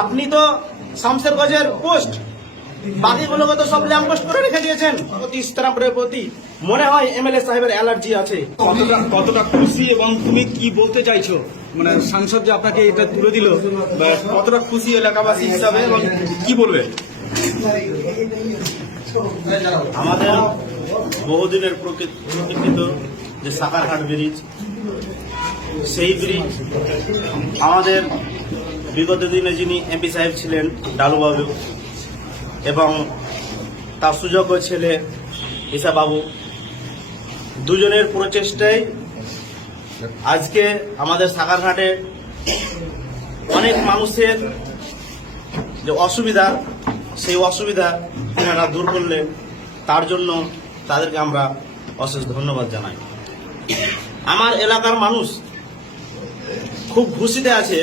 আপনি তো শামসেরগঞ্জের পোস্ট, বাকিগুলোকে তো সব ল্যাম্প পোস্ট করে রেখে দিয়েছেন প্রতি ইস্তারাপুরের প্রতি। মনে হয় এমএলএ সাহেবের অ্যালার্জি আছে। কতটা খুশি এবং তুমি কি বলতে চাইছো, মানে সাংসদ যে আপনাকে এটা তুলে দিল, কতটা খুশি এলাকাবাসী হিসাবে এবং কি বলবে? আমাদের বহুদিনের প্রতীক্ষিত যে সাকারহাট ব্রিজ, সেই ব্রিজ আমাদের বিগত দিনে যিনি এমপি সাহেব ছিলেন ডালুবাবু এবং তার সুযোগ্য ছেলে ঈশাবাবু, দুজনের প্রচেষ্টায় আজকে আমাদের সাকারহাটে অনেক মানুষের যে অসুবিধা, সেই অসুবিধা তারা দূর করলেন। তার জন্য তাদেরকে আমরা অশেষ ধন্যবাদ জানাই। আমার এলাকার মানুষ খুব খুশিতে আছে